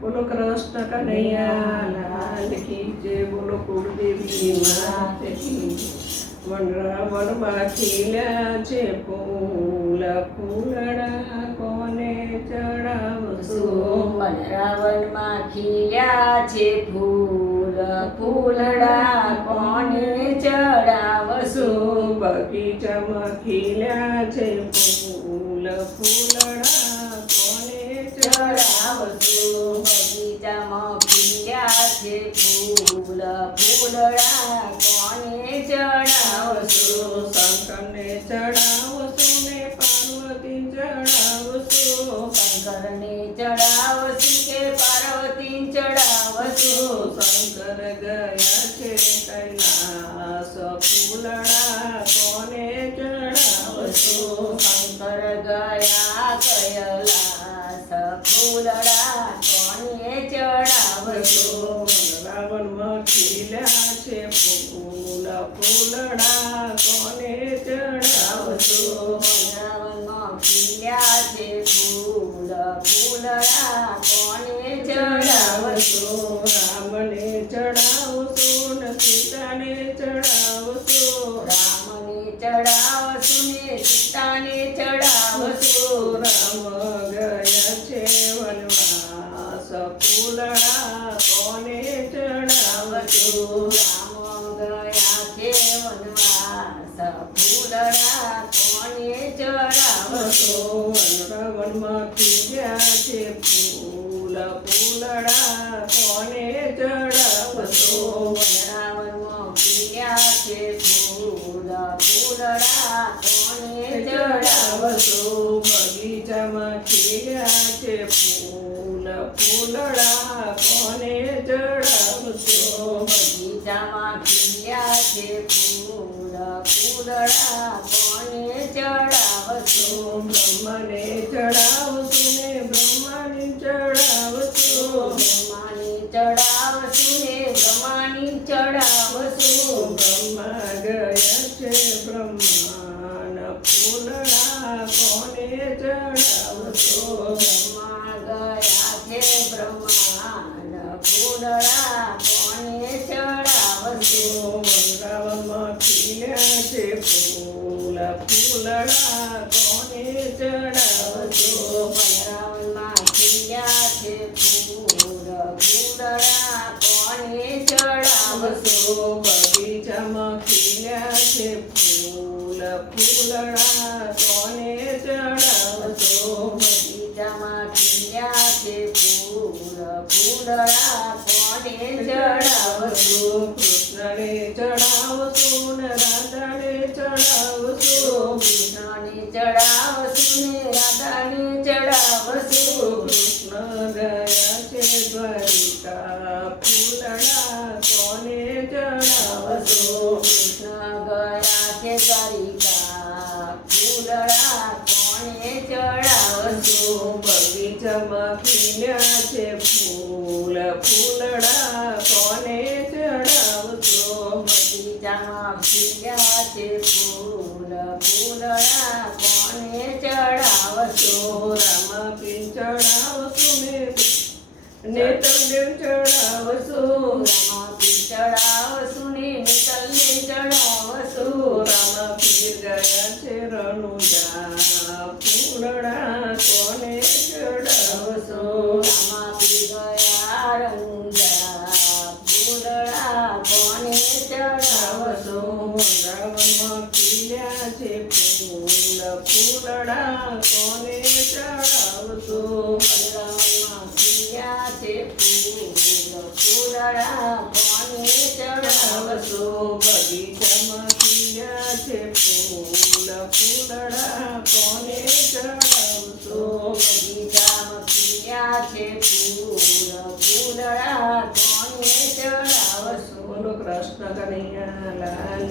બોલો કૃષ્ણ કનૈયા લાલ કી જય. બોલો કુળદેવી માત કી. વનરાવનમાં ખીલ્યા છે ફૂલ, ફૂલડા કોને ચડાવશું? વનરાવનમાં ખીલ્યા છે ફૂલ, ફૂલડા કોને ચડાવશું? બગીચામાં ખીલ્યા છે ફૂલ, ફૂલડા કોને ચડાવશું? બગીચામાં ખીલ્યા છે ફૂલ, ફૂલડા કોને ચડાવશું? શંકરને ચડાવશું ને પાર્વતી ચડાવશું. શંકરને ચડાવશું કે પાર્વતી ચડાવશું? શંકર ગયા છે કૈલાસ, ફૂલડા કોને ચડાવશું? શંકર ગયા કૈલાસ, ફૂલડા કોને ચડાવશું? વનરાવનમાં ખીલ્યા છે ફૂલ, ફૂલડા કોને ચડાવશું? વનરાવનમાં ખીલ્યા છે ફૂલ, ફૂલડા કોને ચડાવશું? રામને ચડાવશું ને સીતાને ચડાવશું. રામને ચડાવશું ને સીતાને ચડાવશું? રામ ગયા છે વનવાસ, ફૂલડા કોને ચડાવશું? રામ ગયા છે વનવાસ, ફૂલડા કોને ચડાવશું? વનરાવનમાં ખીલ્યા છે ફૂલ, ફૂલડા કોને ચડાવશું? વનરાવનમાં ખીલ્યા છે ફૂલ, ફૂલડા કોને ચડાવશું? બગીચામાં ખીલ્યા છે ફૂલ, ફૂલડા કોને ચડાવશું? બગીચામાં ખીલ્યા છે ફૂલ, ફૂલડા કોને ચડાવશું? બ્રહ્મને ચડાવશું ને બ્રહ્માની ચડાવશું. બ્રહ્માની ચડાવશું ને બ્રહ્માની ચડાવશું? બ્રહ્મા ગયા છે બ્રહ્માના, ફૂલડા કોને ચડાવશું? બ્રહ્મા ગયા છે બ્રહ્માંડ, ફૂલડા કોને ચડાવશું? વનરાવનમાં ખીલ્યા છે ફૂલ, ફૂલડા કોને ચડાવશું? વનરાવનમાં ખીલ્યા છે ફૂલ, ફૂલડા કોને ચડાવશું? બગીચામાં ખીલ્યા છે ફૂલ, ફૂલડા કોને ચડાવશું? બગીચામાં ખીલ્યા છે ફૂલ, ફૂલડા કોને ચડાવશું? કૃષ્ણને ચડાવશું ને રાધાને ચડાવશું. કૃષ્ણને ચડાવશું ને રાધાને ચડાવશું? કૃષ્ણ ગયા છે દ્વારિકા, ફૂલડા કોને ચડાવશું? કૃષ્ણ ગયા છે દ્વારિકા, ફૂલડા કોને ચડાવશું? બગીચામાં ખીલ્યા છે ફૂલ, ફૂલડા કોને ચડાવશું? બગીચામાં ખીલ્યા છે ફૂલ, ફૂલડા કોને ચડાવશું? રામાપીર ચડાવશું ને નેતરદેવ ચડાવશું. રામાપીર ચડાવશું ને નેતલને ચડાવશું? રામાપીર ગયા છે રણુજા, ફૂલડા કોને ચડાવશું? રામાપીર ગયા રંગા, ફૂલડા કોને ચડાવશું? વનરાવનમાં ખીલ્યા છે ફૂલ, ફૂલડા કોને ચડાવશું? વનરાવનમાં ખીલ્યા છે ફૂલ, ફૂલડા કોને ચડાવશું? બગીચામાં ખીલ્યા છે ફૂલ, ફૂલડા કોને ચડાવશું? બગીચામાં ખીલ્યા છે ફૂલ, ફૂલડા કોને ચડાવશું? બોલો કૃષ્ણ કનૈયા લાલ